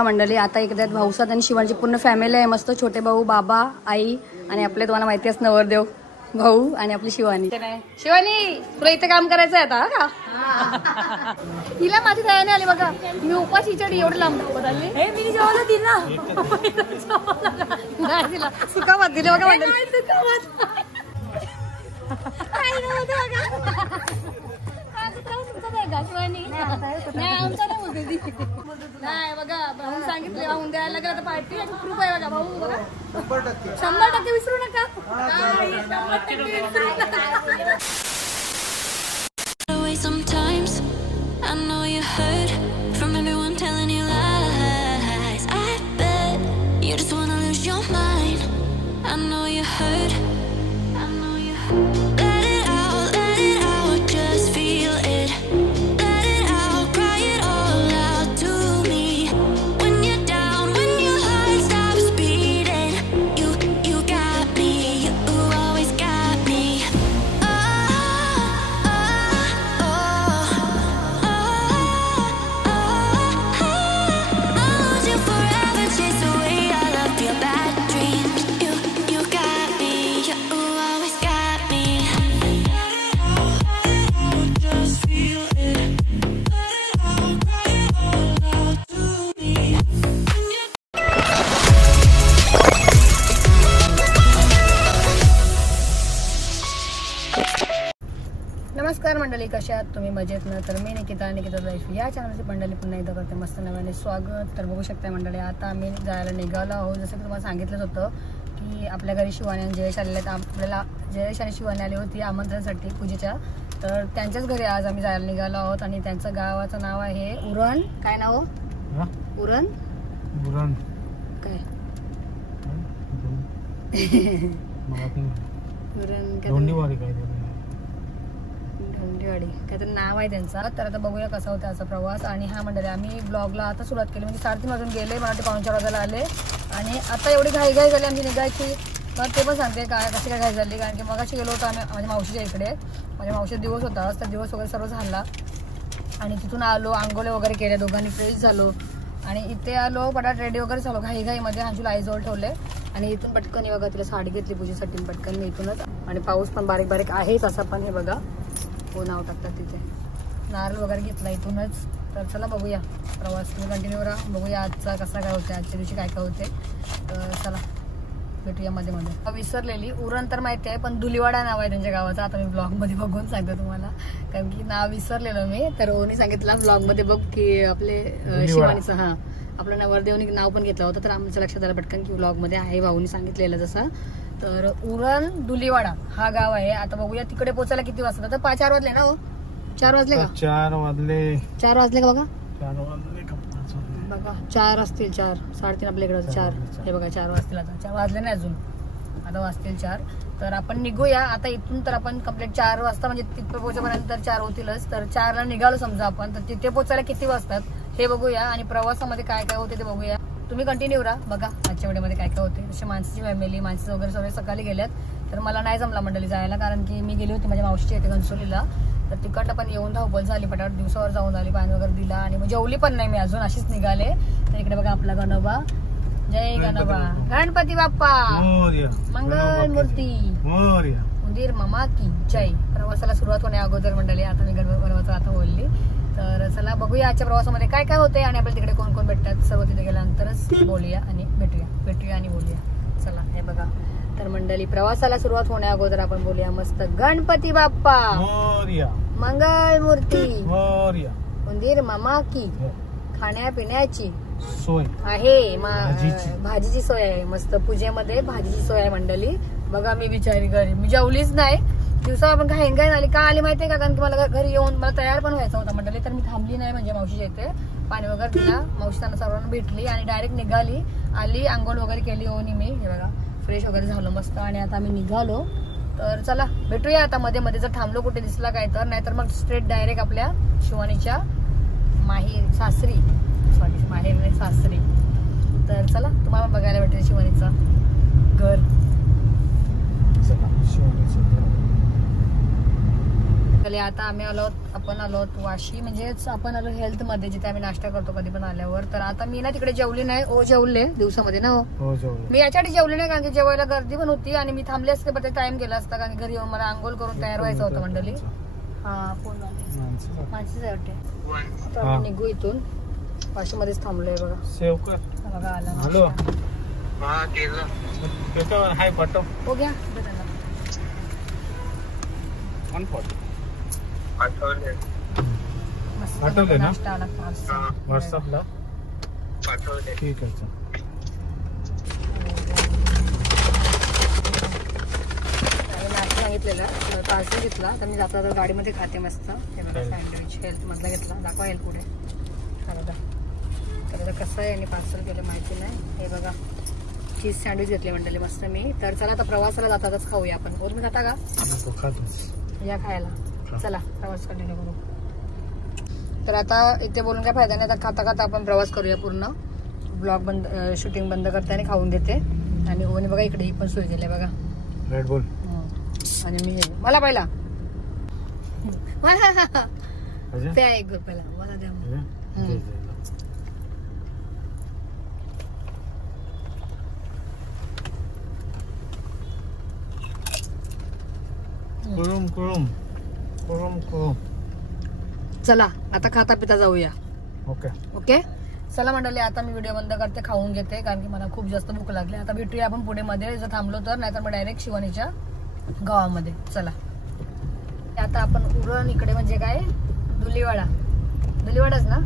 मंडळी आता इकडे भाऊसात आणि शिवांची पूर्ण फॅमिली आहे. मस्त छोटे भाऊ, बाबा, आई आणि आपले तुम्हाला माहिती असं नवरदेव भाऊ आणि आपली शिवानी. शिवानी तुला इथे काम करायचं आहे आता का? तिला माझी तयारी आली बघा. मी उपाशी चढी एवढं लांब बदलली. मी जेवलं ती ना तिला सुका भात दिले बघा मंडळी. नाही बघा भाऊ सांगितले वाहून द्यायला लागला तर पार्टी प्रूफ आहे बघा. भाऊ बघा 100% विसरू नका. Sometimes I know you heard from everyone telling you lies. I bet you just wanna lose your mind. I know you heard. I know you heard. Let it out, just feel it. Let it out, cry it all out to me. When you're down, when your heart stops beating, you got me, you always got me. नमस्कार मंडळी, कशा आहात तुम्ही? मजेत ना? तर मी Nikita life या चॅनलची मंडळी पुन्हा एकदा करते मस्त नव्याने स्वागत. तर बघू शकता मंडळी आता आम्ही जायला निघालो आहोत. जसं की तुम्हाला सांगितलंच होतं की आपल्या घरी शिवानी आणि जयेश आलेले आहेत. आपल्याला जयेश आणि शिवानी आली होती आमंत्रणासाठी पूजेच्या. तर त्यांच्याच घरी आज आम्ही जायला निघालो आहोत आणि त्यांचं गावाचं नाव आहे उरण. काय नाव? उरण उरण काय उरण धोंडीवाडी काय धोंडीवाडी काहीतरी नाव आहे त्यांचा. तर आता बघूया कसा होता असा प्रवास. आणि हा मंडळी आम्ही ब्लॉगला आता सुरुवात केली म्हणजे 3:30 वाजून गेले. मला ते 3:45 वाजायला आले आणि आता एवढी घाई झाली आमची निघायची. तर ते पण सांगते काय कशी काय घाई झाली. कारण की मगाशी गेलो होतो आम्ही माझ्या मावशीच्या इकडे. माझ्या मावशीचा दिवस होता. तर दिवस वगैरे सर्व झाला आणि तिथून आलो, आंघोळे वगैरे केले, दोघांनी फ्रेश झालो आणि इथे आलो, पटाट रेडी वगैरे झालो. घाईमध्ये अंशूला आईजवळ ठेवले आणि इथून पटकन बघा तिला साडी घेतली पूजेसाठी पटकन मी इथूनच. आणि पाऊस पण बारीक बारीक आहेच असा पण. हे बघा हो नाव टाकतात तिथे. नारळ वगैरे घेतला इथूनच. तर चला बघूया प्रवास तुम्ही कंटिन्यू राहा. बघूया आजचा कसा काय होते, आजच्या दिवशी काय काय होते. तर चला भेटूया मध्ये मध्ये. विसरलेली उरण तर माहिती आहे पण दुलीवाडा नाव आहे त्यांच्या गावाचं. आता मी ब्लॉग मध्ये बघून सांगते तुम्हाला कारण की नाव विसरलेलं मी. तर ओनी सांगितलं ब्लॉग मध्ये बघ की आपले शिवानीचं हा आपलं नवरदेवनी नाव पण घेतलं होतं. तर आमच्या लक्षात आलं पटकन की ब्लॉग मध्ये आहे भाऊनी सांगितलेलं जसं. तर उरण दुलीवाडा हा गाव आहे. आता बघूया तिकडे पोचायला किती वाजता. तर 4 वाजले ना? हो 4 वाजले का? 4 वाजले. 4 वाजले का? बघा 4 वाजले का? बघा 4 असतील. 4 3:30 आपल्या इकडे 4. हे बघा 4 वाजतील. आता 4 वाजले नाही अजून, आता वाजतील 4. तर आपण निघूया आता इथून. तर आपण कम्प्लीट 4 वाजता म्हणजे तिथे पोहोचेपर्यंत 4 होतीलच. तर 4ला निघालो समजा आपण. तर तिथे पोचायला किती वाजतात हे बघूया आणि प्रवासामध्ये काय काय होते ते बघूया. तुम्ही कंटिन्यू राहा बघा आजच्या व्हिडिओमध्ये काय काय होते. जसे माणसाची फॅमिली माणसं वगैरे सगळे सकाळी गेल्यात. तर मला नाही जमला मंडळी जायला कारण की मी गेली होती माझ्या मावशीच्या इथे घनसोलीला. तर तिकडनं पण येऊन धावपळ झाली, पटाट दिवसावर जाऊन आली, पाणी वगैरे दिला आणि मग जेवली पण नाही मी अजून, अशीच निघाले. तर इकडे बघा आपला गणोबा. जय गणोबा, गणपती बाप्पा, मंगल मूर्ती, उंदीर मामा की जय. प्रवासाला सुरुवात होण्या अगोदर मंडळी आता मी गणपती आता बोलली. तर चला बघूया आजच्या प्रवासामध्ये काय काय होते आणि आपल्या तिकडे कोण कोण भेटतात सर्व. तिथे गेल्यानंतरच बोलूया आणि भेटूया आणि बोलूया. चला हे बघा. तर मंडळी प्रवासाला सुरुवात होण्या अगोदर आपण बोलूया मस्त गणपती बाप्पा मंगल मूर्ती उंदीर मामा की. खाण्यापिण्याची सोय आहे, भाजीची सोय आहे मस्त. पूजेमध्ये भाजीची सोय आहे मंडळी. बघा मी बिचारी घरी मी जेवलीच नाही दिवसा. आपण घाईन आली का आली माहितीये का? कारण की मला घरी येऊन मला तयार पण व्हायचं होता मंडळी. तर मी थांबली नाही म्हणजे मावशीच्या इथे पाणी वगैरे दिला, मावशी त्यांना सर्वांना भेटली आणि डायरेक्ट निघाली. आली, आंघोळ वगैरे केली. ओनी मी हे बघा फ्रेश वगैरे झालो मस्त आणि आता आम्ही निघालो. तर चला भेटूया आता मध्ये मध्ये, जर थांबलो कुठे दिसला काय तर, नाहीतर मग स्ट्रेट डायरेक्ट आपल्या शिवानीच्या सासरी. तर चला तुम्हाला बघायला भेटेल शिवानीचं घर. आता आम्ही आपण आलो वाशी, म्हणजेच आपण आलो हेल्थ मध्ये, जिथे आम्ही नाश्ता करतो कधी पण आल्यावर. तर आता मी ना तिकडे जेवली नाही, जेवले दिवसामध्ये ना. मी याच्यासाठी जेवले नाही कारण की जेवायला गर्दी पण होती आणि मी थांबले असते पण टाइम गेला असता, कारण घरी येऊन मला आंघोळ करून तयार व्हायचं होतं मंडळी. हा फोन माणसंच आहे वाटते. आता आम्ही निघू इथून, वाशी मध्येच थांबलोय बघा. सेव कर बघा आला. हॅलो हाय पाठव. हो घ्या पाठवले ना नाश्ता आला व्हॉट्सअपला. ठीक आहे. नाश्ता सांगितलेला पार्सल घेतला, तर मी जाता गाडीमध्ये खाते मस्त. हे बघा सँडविच हेल्थ मधला घेतला. दाखवा हेल्थ पुढे. हा बघा तर कसं आहे आणि पार्सल केलं माहिती नाही. हे बघा चीज सँडविच घेतले मंडळी मस्त मी. तर चला आता प्रवासाला जातातच खाऊया आपण. तुम्ही खाता का? या खायला. चला प्रवास कंटिन्यू करू. तर आता इथे बोलून काय फायदा नाही, आता खाता खाता आपण प्रवास करूया. पूर्ण ब्लॉग बंद, शूटिंग बंद करते आणि खाऊन देते. आणि ओने बघा इकडे ही पण सोय केली बघा, रेड बुल. आणि मी मला पहिला प्या एक पहिला मला द्या. चला आता खाता पिता जाऊया. ओके चला मंडळी, आता मी व्हिडिओ बंद करते, खाऊन घेते कारण की मला खूप जास्त भूक लागली. आता भेटूया आपण पुढे मध्ये, जर थांबलो तर, नाहीतर मग डायरेक्ट शिवानीच्या गावामध्ये. चला आता आपण उरण इकडे म्हणजे काय दुलीवाडाच ना,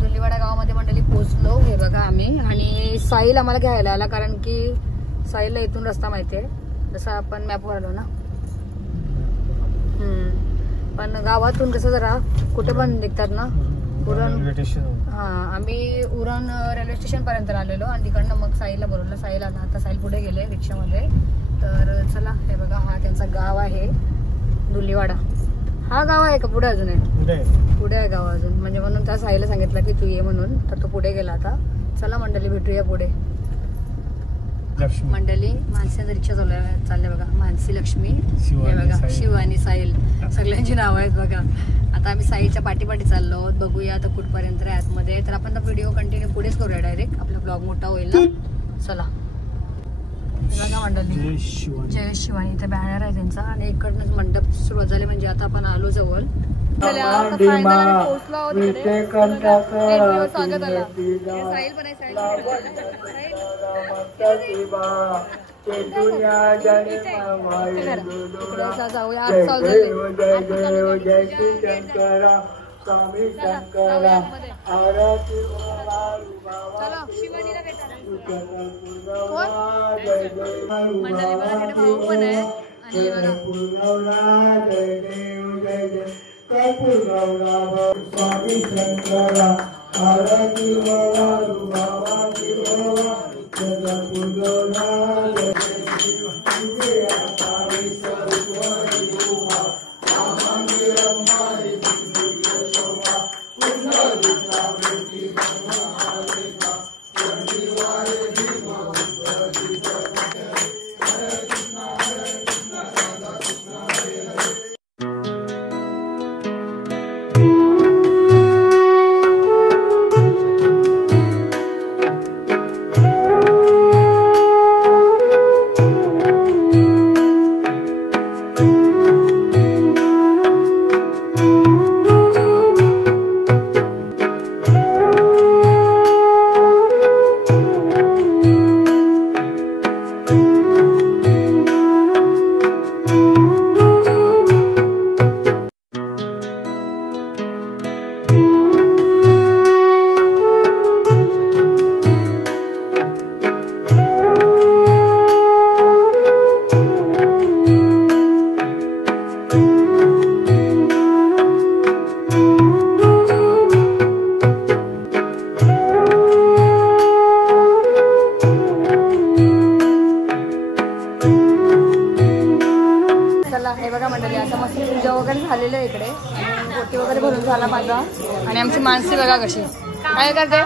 दुलीवाडा गावामध्ये मंडळी पोहोचलो. हे बघा आम्ही, आणि साहिल आम्हाला घ्यायला आला कारण की साहिलला इथून रस्ता माहितीये, जसं आपण मॅपवर आलो ना. पण गावातून कसं जरा कुठे पण निघतात ना उरण. हा आम्ही उरण रेल्वे स्टेशन पर्यंत आलेलो आणि तिकडनं मग साईला बोलवलं. साईल आला, आता साईल पुढे गेले रिक्षामध्ये. तर चला हे बघा, हा त्यांचं गाव आहे दुलीवाडा. हा गाव आहे का पुढे अजून आहे? पुढे आहे गाव अजून, म्हणजे म्हणून त्या साईला सांगितलं की तू ये म्हणून, तर तो पुढे गेला. आता चला मंडळी भेटूया पुढे. मंडळी मानसीचं रिक्षा चालले बघा, मानसी लक्ष्मी. हे बघा शिवानी साईल सगळ्यांची नावं आहेत बघा. आता आम्ही साईच्या पाठीपाठी चाललो आहोत, बघूया आता कुठपर्यंत आहे आतमध्ये. तर आपण व्हिडिओ कंटिन्यू पुढेच करूया, डायरेक्ट आपला ब्लॉग मोठा होईल ना. चला बघा मंडळी, जय शिवानी इथे बॅनर आहे त्यांचा, आणि इकडनंच मंडप सुरुवात झाली. म्हणजे आता आपण आलो जवळ, पोहोचलो आहोत तिकडे. स्वागत आला साईल पण आहे. स्वामी शंकरा आरती शिवानीला मंडळी भाऊ पण आहे. स्वामी शंकरा आरती चला हे बघा मंडळी आता मस्त पूजा वगैरे झालेलं आहे इकडे आणि पोटी वगैरे भरून झाला माझा आणि आमची माणसे बघा कशी काय करते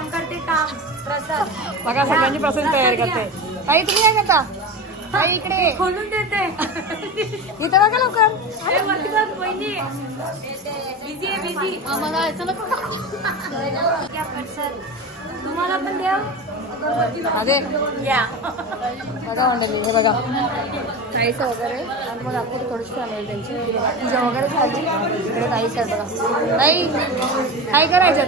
बघा सगळ्यांची प्रसाद तयार करते. ताई तुम्ही काय करता? ताई इकडे खोलून देते इथं बघा लवकर तुम्हाला पण द्या अरे बघा मंडळी हे बघा ताईचं वगैरे आणि मग आपण थोडीशी फॅमिली त्यांची पूजा वगैरे झाली इकडे ताईच आहे बघा. ताई काय करायचं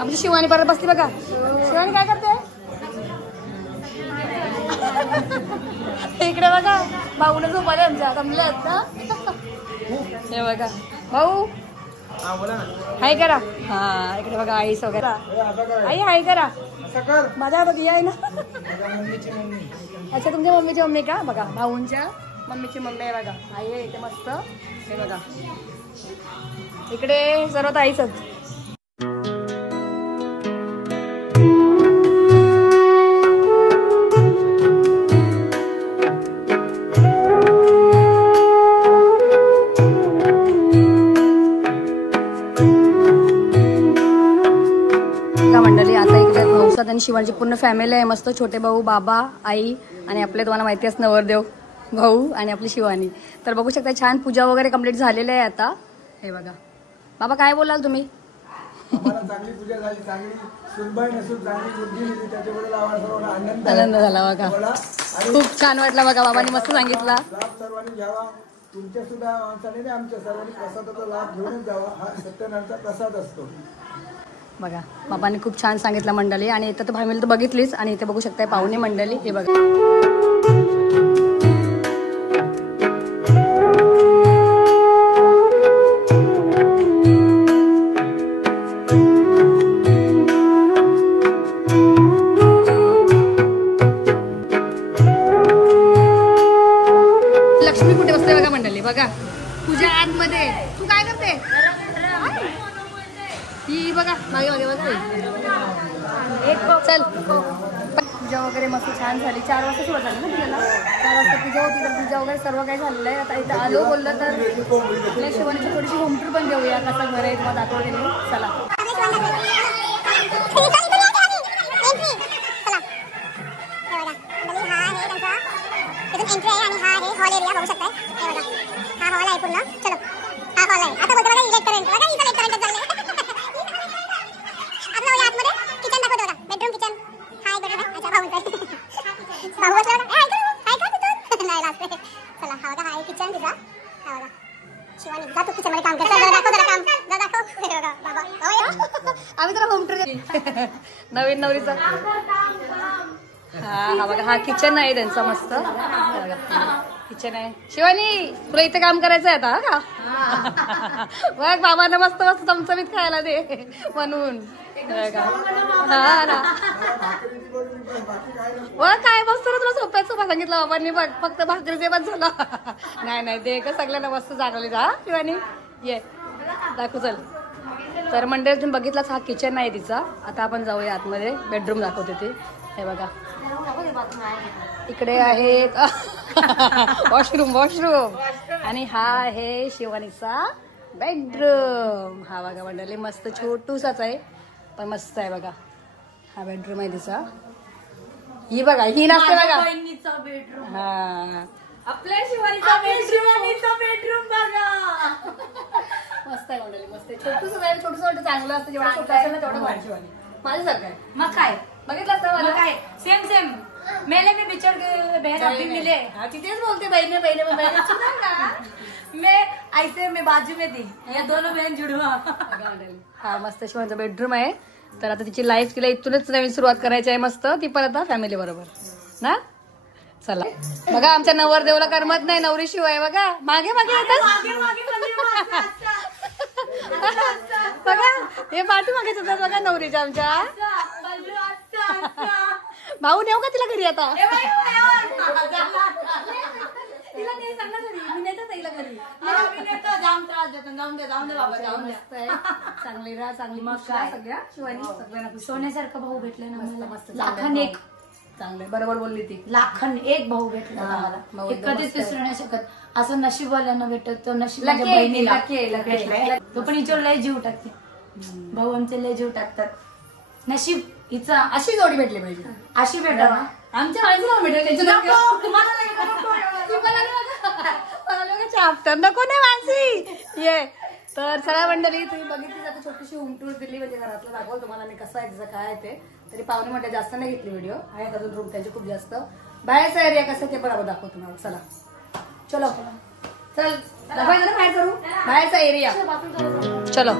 आमची शिवानी परत बसली बघा. शिवानी काय करते इकडे बघा भाऊने झोपाले आमच्या जमले आहेत ना हे बघा भाऊ हाय करा. हा इकडे बघा आईस वगैरे आई हाय करा माझ्या हातात आहे ना. अच्छा तुमच्या मम्मीची मम्मी का बघा भाऊंच्या मम्मीची मम्मी आहे बघा आई आहे इथे मस्त हे बघा इकडे सर्वात आईच. मंडळी आता इकडे भाऊसात आणि शिवांची पूर्ण फॅमिली आहे मस्त छोटे भाऊ बाबा आई आणि आपले तुम्हाला माहिती आहे नवरदेव भाऊ आणि आपली शिवानी. तर बघू शकता छान पूजा वगैरे कंप्लीट झालेली आहे आता हे बघा. बाबा काय बोलाल तुम्ही? चांगली पूजा झाली चांगली सुनबाई नसून चांगली मुलगी त्याच्याबरोबर आनंद झाला बघा खूप छान वाटला बघा बाबांनी मस्त सांगितला. सर्वांनी घ्यावा तुमच्या सुद्धा माणसाने नाही आमच्या सर्वांनी प्रसादाचा लाभ घेऊनच जावा हा सत्यनारायणचा प्रसाद असतो बघा. बाबांनी खूप छान सांगितलं मंडळी आणि इथं तर फॅमिली तर बघितलीच आणि इथे बघू शकताय पाहुणे मंडळी हे बघा. लक्ष्मी कुठे बसते बघा मंडळी बघा पूजा आतमध्ये. तू काय करते? ही बघा मागे मागे बघते चल. पूजा वगैरे मस्त छान झाली 4 वाजता सुरुवात झाली ना पूजेला 4 वाजता पूजा होती तर पूजा वगैरे सर्व काही झालेलं आहे. आता इथं आलो बोललं तर आपल्या शिवानीची थोडीशी होम टूर पण देऊया कसं घर आहे तुम्हाला दाखवते मी. चला आम्ही जरा होम टूर नवीन नवरीचा. हा बघा हा किचन आहे त्यांचा मस्त किचन आहे. शिवानी तुला इथे काम करायचं आहे आता का बघ बाबांना मस्त मस्त चमचमीत खायला दे म्हणून हा ना काय मस्त तुला सोप्यात सोपा सांगितलं बाबांनी बघ फक्त भाकरीचे पण झालं नाही दे का सगळ्यांना मस्त जागवली जा. शिवानी ये दाखवू चल. तर मंडळी तुम्ही बघितलाच हा किचन आहे तिचा. आता आपण जाऊया आतमध्ये बेडरूम दाखवते ती हे बघा. इकडे आहे वॉशरूम आणि हा आहे शिवानीचा बेडरूम. हा बघा मंडळी मस्त छोटूसाच आहे पण मस्त आहे बघा. हा बेडरूम आहे तिचा. ही बघा ही नसते बघा हा आपल्या शिवानीचा बेडरूम बघा मस्त आहे मंडळी मस्त आहे. छोटूस आहे छोटूस वाटतं चांगलं असतं जेवढं छोटं असेल ना तेवढं वाढ शिवानी माझ्यासारखं आहे. मग काय बघितलं असतं मला काय सेम मेले मी बिछड़ के बहन अभी मिले. हाँ तिथेच बोलते बहने मैं ऐसे मैं बाजू में थी या दोनों बहन जुड़वा. हा मस्त शिवानीचा बेडरूम आहे. तर आता तिची लाईफ तिला इथूनच नवीन सुरुवात करायची आहे मस्त ती पण आता फॅमिली बरोबर ना. चला बघा आमच्या नवरदेवला करमत नाही नवरी शिवाय बघा मागे येतात बघा हे पाठी मागे येतात बघा नवरीच्या आमच्या. भाऊ नेऊ का तिला घरी आता चांगली राहा चांगली मस्त सगळ्या शिवानी सगळ्यांना सोन्यासारखं भाऊ भेटले ना मस्त लाखाने एक चांगले बरोबर बोलली ती. लाखन एक भाऊ भेटला आम्हाला. भाऊ हे एकदम कधीच मस्त आहे. विसरू नाही शकत. असं नशीबवाल्यांना भेटत तो नशीब लकी माझ्या आहे, बहिणीला लकी आहे, लकी आहे. भेटलाय. तो पण हिच्यावर लय जीव टाकते. भाऊ आमचे लय जीव टाकतात. नशीब हिचा अशी जोडी भेटली पाहिजे. अशी भेटा ना. आमच्या माणसाला भेटेल त्यांच्या चाप्टर नको नाही मानसी ये. तर सगळ्या मंडळी तुम्ही बघितली आता छोटीशी होम टूर दिली म्हणजे घरातलं दाखवलं तुम्हाला मी कसं आहे तिचं काय आहे ते. तरी पाहुणे म्हणजे जास्त नाही घेतली व्हिडिओ आहे अजून रूम त्यांचे खूप जास्त. बाहेरचा एरिया कसं ते पण आपण दाखवतो तुम्हाला. चला चलो चल दाखवायचं ना बाहेर करू बाहेरचा एरिया चलो.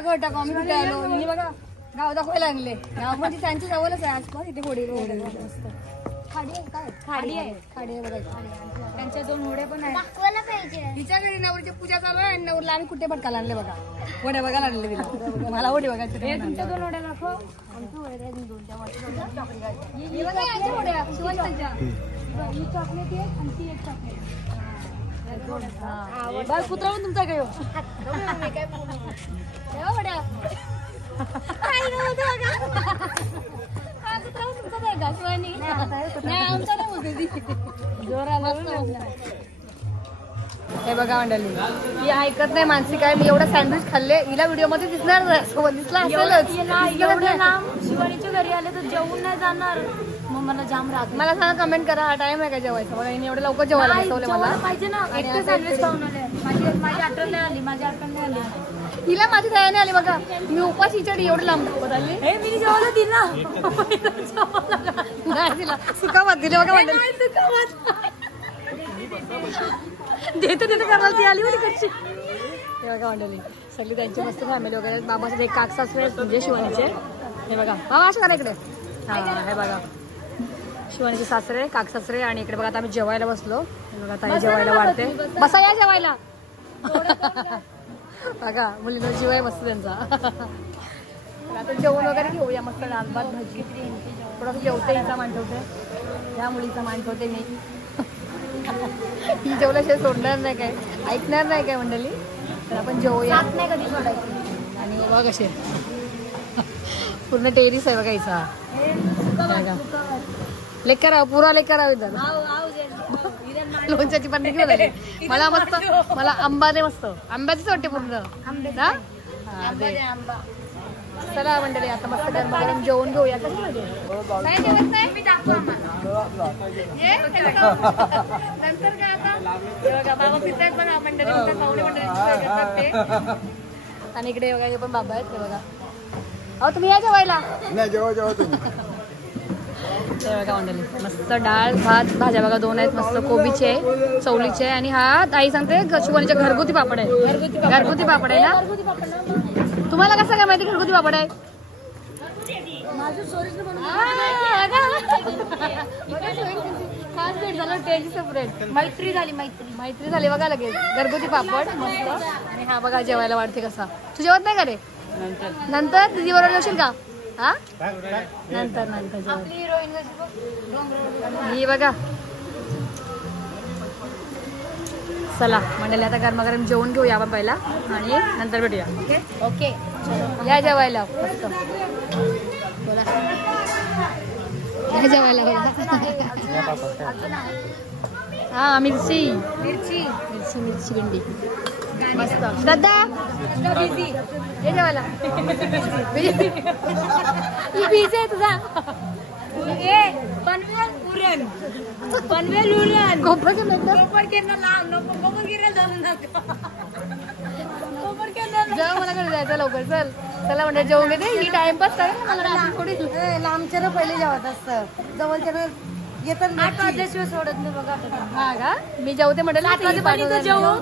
घर टाकू आम्ही कुठे आलो हिने बघा गाव दाखवायला लागले. गाव म्हणजे त्यांची जवळच आहे आसपास इथे होडी मस्त खाडी आहे काय खाडी आहे बघा त्यांच्या 2 होड्या पण आहेत. तिच्या घरी नवरीची पूजा चालू आहे आणि नवरीला आम्ही कुठे भटकायला आणले बघा. होड्या बघायला आणले तिला मला होडी बघायची. तुमच्या 2 होड्या दाखव. चॉकलेट आहे आणि ती एक चॉकलेट बस पुत्र पण तुमचा काय हे बघा मंडळी ही ऐकत नाही मानसी काय. मी एवढं सँडविच खाल्ले हिला व्हिडिओ मध्ये दिसणार सोबत दिसला असेलच. शिवानीच्या घरी आले तर जेवून नाही जाणार मग मला जाम राहत. मला सांगा कमेंट करा हा टाइम आहे का जेवायचा. बघा हिने एवढं लवकर जेवायला बसवले मला पाहिजे ना. एकटं सँडविच खाऊन आले. माझी आठवण नाही आली. हिला माझी तयारी आली बघा. मी उपास हिच्याडी एवढं लांब आली मी जेवायला दिला नाही तिला सुका भात दिले बघा मंडळी. देते करायला ती आली होती कच्ची. हे बघा मंडळी सगळी त्यांची मस्त फॅमिली वगैरे. बाबाचे एक काक सासरे म्हणजे शिवानीचे. हे बघा बाबा असं करा इकडे. हा हे बघा शिवानीचे सासरे काक सासरे आणि इकडे बघा आता आम्ही जेवायला बसलो. बघा ताई जेवायला वाढते. बसा या जेवायला बघा मुलीला जीव आहे मस्त त्यांचा. आता जेवण वगैरे घेऊया मस्त डाळ भात भाजी. थोडंसं जेवते हिचा मान ठेवते ह्या मुलीचा मान ठेवते मी. ही जेवल्याशिवाय सोडणार नाही काय ऐकणार नाही काय मंडळी. तर आपण जेवूया नाही कधी सोडायची. आणि बघा कसे पूर्ण टेरिस आहे बघा हिचा. लेक करा पुरा लेक करा इथं लोणच्याची पण घेऊन आली. मला मस्त मला आंबा दे मस्त आंब्याचीच वाटते पूर्ण. चला मंडळी आता मस्त गरम गरम जेवण घेऊया. नंतर काय आता बाबा पितायत बघा मंडळी पाहुणे मंडळी. आणि इकडे बघा हे पण बाबा आहेत. बघा अहो तुम्ही या जेवायला नाही जेव्हा तुम्ही बघा मंडळी मस्त डाळ भात भाज्या बघा 2 आहेत मस्त कोबीचे चवलीचे आणि हा आई सांगते शिवानीचे घरगुती पापड आहे. घरगुती पापड आहे ना. तुम्हाला कसं काय माहिती घरगुती पापड आहे. मैत्री झाली मैत्री झाली बघा लगेच. घरगुती पापड मस्त. आणि हा बघा जेवायला वाढते कसा. तू जेवत नाही का रे. नंतर दिदी बरोबर जेवशील का. हा नंतर ही बघा. चला मंडळी आता गरमागरम जेवण घेऊया आपण पहिला आणि नंतर भेटूया. ओके या जेवायला मस्त. बोला या जेवायला हा मिरची भिंडी मस्त. दादा हे जेवायला बीज आहे तुझा. पनवेल जेव्हा मला घरी जायचं लवकर. चल चला म्हणजे जेवण घेते ही टाइमपास काय मला थोडी लांबच्या पहिले जेवत असतं जवळच्या 8 वाजल्याशिवाय सोडत नाही बघा. हा का मी जेवते म्हटलं 7 वाजेपर्यंत जेवू.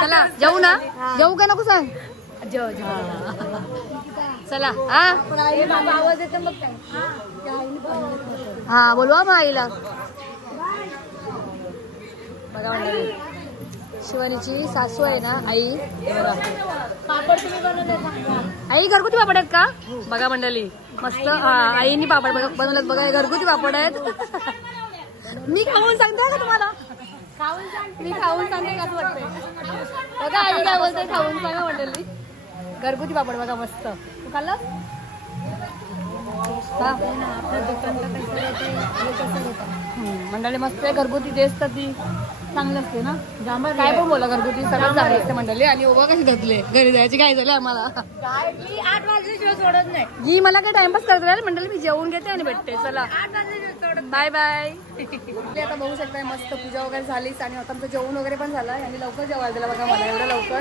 चला जेवू ना जेवू का नको सांग जेव चला हा आवाज येतो मग काय. हा बोलवा मग आईला. बघा मंडळी शिवानीची सासू आहे ना आई. पापड तुम्ही बनवले सांगा. आई घरगुती पापड आहेत का बघा मंडळी मस्त. आईनी पापड बनवलेत बघा घरगुती पापड आहेत. मी खाऊन सांगते का तुम्हाला मी खाऊन सांगते का वाटतंय बघा आई काय बोलते खाऊन सांगा मंडळी. घरगुती पापड बघा मस्त. तू खाल्लं मंडळी मस्त आहे घरगुती टेस्ट ती चांगली असते ना. काय पण बोला घरगुती सगळं झाली असते मंडळी. आणि उभा कशी घातले घरी जायची काय झालं आम्हाला. 8 वाजल्याशिवाय सोडत नाही. जी मला काय टाइमपास करत राहील मंडळी मी जेवून घेते आणि भेटते. चला 8 वाजल्याशिवाय सोडत. Bye bye. आता बघू शकताय मस्त पूजा वगैरे झालीच आणि आता आमचं जेवण वगैरे पण झालं. आणि लवकर जेवायला दिलं बघा मला एवढं लवकर.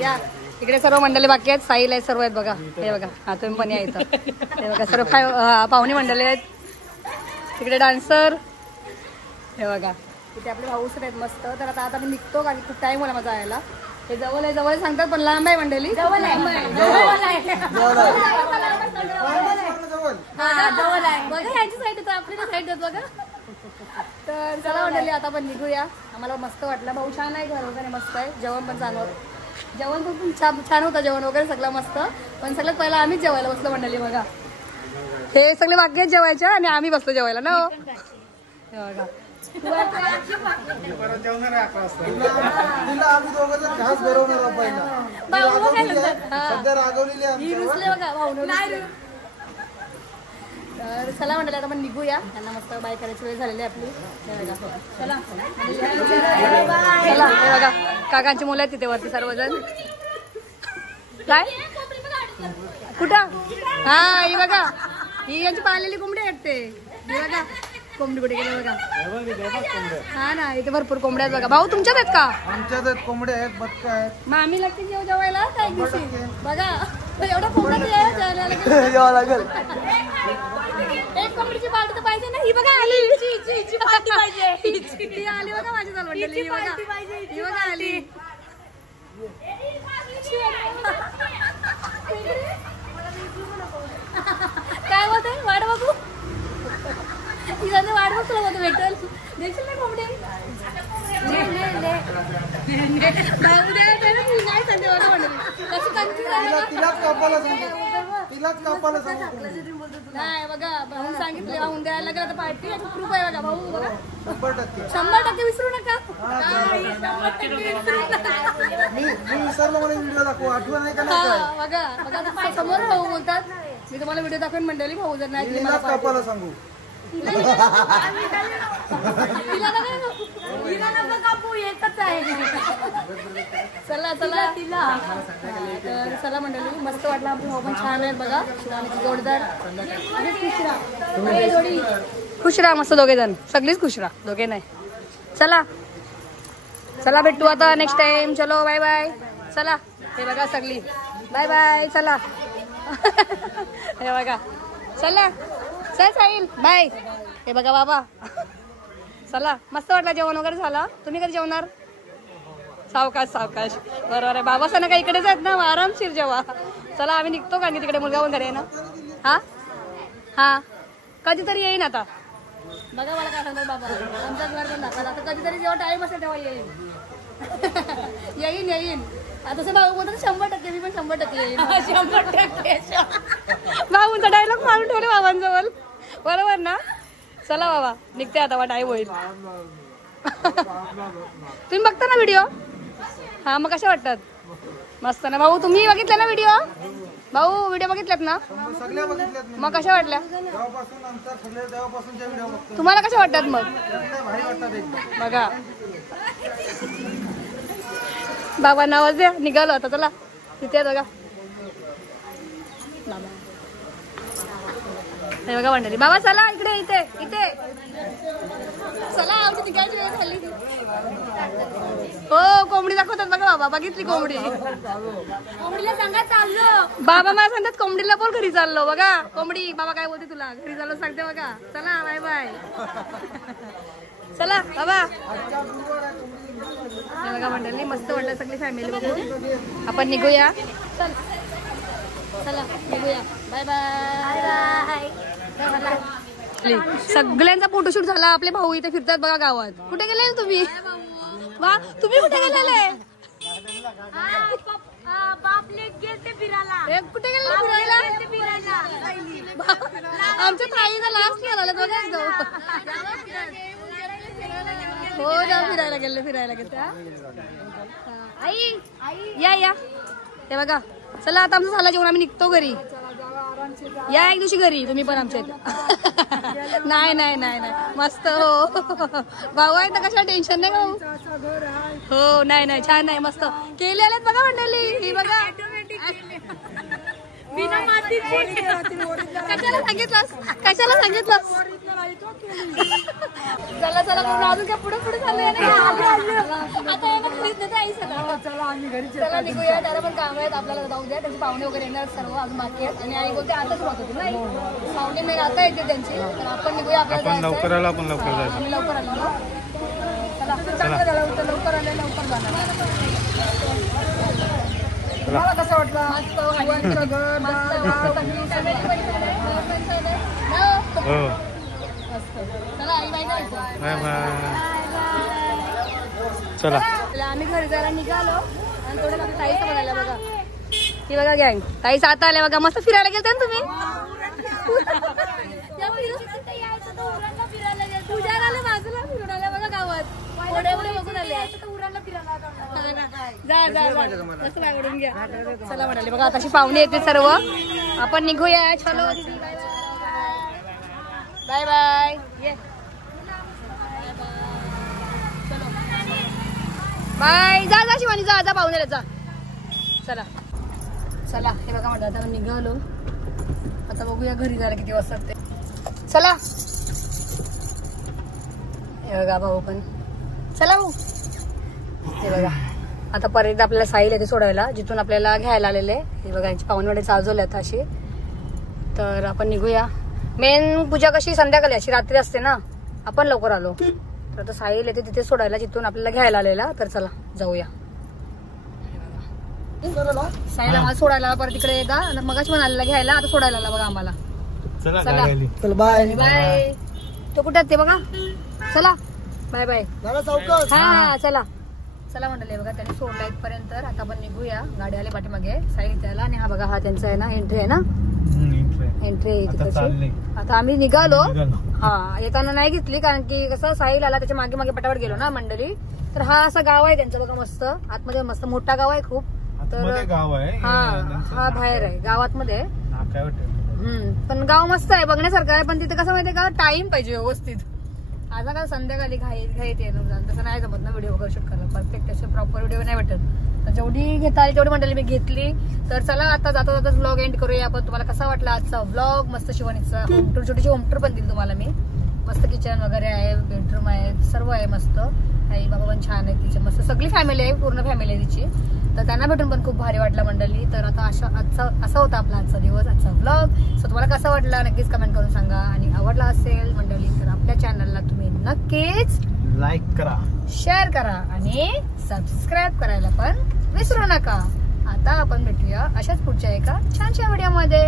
या इकडे सर्व मंडळी बाकी आहेत. साईल आहे सर्व आहेत बघा. हे बघा हा तुम्ही पण या इथं. हे बघा सर्व पाहुणे मंडळी आहेत. तिकडे डान्सर हे बघा. तिथे आपले भाऊस आहेत मस्त. तर आता मी निघतो कारण खूप टाइम होला माझा यायला. हे जवळ आहे जवळ सांगतात पण लांब आहे मंडळी. जवळ आहे बघा यांची साईड येतो आपली साईड येतो बघा. तर चला मंडळी आता आपण निघूया. आम्हाला मस्त वाटलं. भाऊ छान आहे घर वगैरे मस्त आहे. जेवण पण चांगलं जेवण पण छान होतं. जेवण वगैरे सगळं मस्त. पण सगळ्यात पहिला आम्हीच जेवायला बसलो मंडळी बघा. हे सगळे बाकी आहेत जेवायच्या आणि आम्ही बसलो जेवायला ना. हे बघा तिला आम्ही दोघं जण घास भरवणार पहिला. सध्या रागवलेली आहे. तर चला म्हणाले आता आपण निघूया. त्यांना मस्त बाय करायची वेळ झालेली आपली. चला चला हे बघा काकांची मुलं आहेत तिथे वरती सर्वजण. काय कुठं हा ही बघा ही यांची पाळलेली कोंबडी आहेत ते. ही बघा कोंबडी कुठे गेली बघा. हा ना इथे भरपूर कोंबड्या आहेत बघा. भाऊ तुमच्यात आहेत का. आमच्यात आहेत कोंबड्या आहेत बदक आहेत. मग आम्ही लागते जेवायला काय दिवशी बघा एवढा कोंबडा यावं लागेल. एक कोंबडीची पार्टी तर पाहिजे ना. ही बघा आली ही आली बघा माझी चालवली. ही बघा आली. काय होत आहे वाट बघू वाट बघतो बघ भेटल देखील नाही कोंबडी. नाही बघा भाऊ सांगितले भाऊ द्यायला लागेल आता पार्टी. प्रूफ आहे बघा भाऊ बघा 100% विसरू नका. मी विसरलो मला व्हिडिओ दाखव आठवण नाही का. बघा बघा समोर भाऊ बोलतात. मी तुम्हाला व्हिडिओ दाखवून मंडळी भाऊ जर नाही कपाला सांगू चला चला तर चला मंडळी मस्त वाटलं. आपले भाऊ पण छान आहेत बघा. जोरदार खुश राहा मस्त दोघे जण सगळीच खुश राहा दोघे नाही. चला चला भेटू आता नेक्स्ट टाइम. चलो बाय बाय. चला हे बघा सगळी बाय बाय. चला हे बघा चला चल साहिल बाय. हे बघा बाबा चला मस्त वाटलं. जेवण वगैरे झालं. तुम्ही कधी जेवणार. सावकाश सावकाश बरोबर आहे. बाबा सण काही इकडेच आहेत ना आरामशीर जेवा. चला आम्ही निघतो कारण की तिकडे मुलगा पण घरी आहे ना. हा हा कधीतरी येईन आता बघा मला काय सांगतात बाबा. आमच्याच घर पण दाखवा आता कधीतरी जेव्हा टाइम असेल तेव्हा येईन येईन येईन. तसं भाऊ बोलतो 100% मी पण 100% येईन. 100% भाऊंचा डायलॉग मारून ठेवले बाबांजवळ बरोबर ना. चला बाबा निघते आता टाइम होईल. तुम्ही बघता ना व्हिडिओ. हा मग कशा वाटतात मस्त ना भाऊ. तुम्ही बघितलं ना व्हिडिओ. भाऊ व्हिडिओ बघितल्यात ना मग कशा वाटल्या. तुम्हाला कशा वाटतात मग बघा. बाबा नावाज द्या निघालो आता. चला तिथे बघा हे बघा मंडळी. बाबा चला इकडे इथे इथे चला आमची निघायची वेळ झाली. हो कोंबडी दाखवतात बघा बाबा, बघितली कोंबडी. कोंबडीला सांगा चाललो. बाबा मला सांगतात कोंबडीला बोल घरी चाललो. बघा कोंबडी बाबा काय बोलते तुला, घरी चाललो सांगते बघा. चला बाय बाय. चला बाबा. बघा मंडळी मस्त वाटलं सगळी फॅमिली बघून. आपण निघूया. चला निघूया. Bye bye. सगळ्यांचा फोटोशूट झाला. आपले भाऊ इथे फिरतात बघा गावात. कुठे गेले तुम्ही? वा तुम्ही कुठे गेलेले? कुठे गेले फिरायला? आमच्या ताईचा लास्ट इयर आलं बघा एकदम. हो जा फिरायला गेले. आई या ते बघा. चला आता आमचं झालं जेवण, आम्ही निघतो घरी. या एक दिवशी घरी तुम्ही पण आमच्या इथे. नाही मस्त. हो भाऊ आहे तर कशा टेन्शन नाही भाऊ. हो नाही छान आहे मस्त केलेले बघा मंडळी. ही बघा कशाला सांगितलं. चला अजून काय पुढे चाललंय. चला निघूया. त्याला पण काम आहेत आपल्याला, जाऊ द्या. त्यांचे पाहुणे वगैरे येणार सर्व अजून बाकी आहेत. आणि आई बोलते आता सुरुवात होती नाही, पाहुणे नाही आता येते त्यांची. तर आपण निघूया. आपल्याला लवकर आलो. आम्ही लवकर आलो ना. चला चांगलं झालं होतं. लवकर आले लवकर जाणार. मला कसं वाटलं? चला आम्ही घरी जायला निघालो आणि थोडं माझ्या ताईचं बघायला बघा. ती बघा गँग ताईचं आता आल्या बघा. मस्त फिरायला गेलते ना तुम्ही? पूजा आले बाजूला फिरून आल्या बघा गावात. बघून आले. मस्त आवडून घ्या. चला म्हणाले बघा आता पाहुणे येते सर्व. आपण निघूया. चलो बाय बाय. बाय. जा शिवानी जा पाहुण्याला जा. चला हे बघा म्हटलं आता निघालो. आता बघूया घरी जायला किती वाजता ते. चला हे बघा भाऊ पण. चला भाऊ. हे बघा आता परत आपल्याला साहिल येते सोडायला जिथून आपल्याला घ्यायला आलेले. हे बघा यांची पाहुणवाडी चालवले आता अशी. तर आपण निघूया. मेन पूजा कशी संध्याकाळी अशी रात्री असते ना. आपण लवकर आलो. तर आता साहिल येते तिथे सोडायला जिथून आपल्याला घ्यायला आलेला. तर चला जाऊया. साहिल आम्हाला सोडायला परत तिकडे येता. मगाच पण आलेला घ्यायला. आता सोडायला आला बघा आम्हाला. चला बाय बाय. तो कुठे ते बघा. चला बाय बाय. हा चला मंडळी बघा त्यांनी सोडला इथपर्यंत. आता आपण निघूया. गाडी आली पाठीमागे साहिल त्याला. आणि हा बघा हा त्यांचा आहे ना एंट्री आहे ना. एंट्री आता आम्ही निघालो. हा येताना नाही घेतली कारण की कसं साहिल आला त्याच्या मागे मागे पटापट गेलो ना मंडळी. तर हा असं गाव आहे त्यांचं बघा मस्त. आतमध्ये मस्त मोठा गाव आहे खूप. तर गाव आहे. हा बाहेर आहे गावात मध्ये. पण गाव मस्त आहे बघण्यासारखं आहे. पण तिथे कसं माहितीये का टाइम पाहिजे व्यवस्थित. आता का संध्याकाळी घाईत येणं तसं नाही जमत ना व्हिडिओ वगैरे शूट करायला. परफेक्ट असे प्रॉपर व्हिडिओ नाही वाटत. तर जेवढी घेता आली तेवढी मंडळी मी घेतली. तर चला आता जाता व्लॉग एंड करूया आपण. तुम्हाला कसा वाटला आजचा व्लॉग? मस्त शिवानीचा होमटूर छोटीशी होमटूर पण दिली तुम्हाला मी. मस्त किचन वगैरे आहे, बेडरूम आहे, सर्व आहे मस्त. आई बाबा पण छान आहे तिचे. मस्त सगळी फॅमिली आहे, पूर्ण फॅमिली आहे तिची. तर त्यांना भेटून पण खूप भारी वाटलं मंडळी. तर आता असा होता आपला आजचा दिवस, आजचा व्लॉग. सो तुम्हाला कसा वाटला नक्कीच कमेंट करून सांगा. आणि आवडला असेल मंडळी तर आपल्या चॅनलला तुम्ही नक्कीच लाईक करा, शेअर करा आणि सबस्क्राईब करायला पण विसरू नका. आता आपण भेटूया अशाच पुढच्या एका छानशा व्हिडिओमध्ये.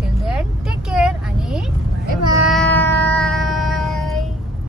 टिल देन टेक केअर आणि बाय बाय.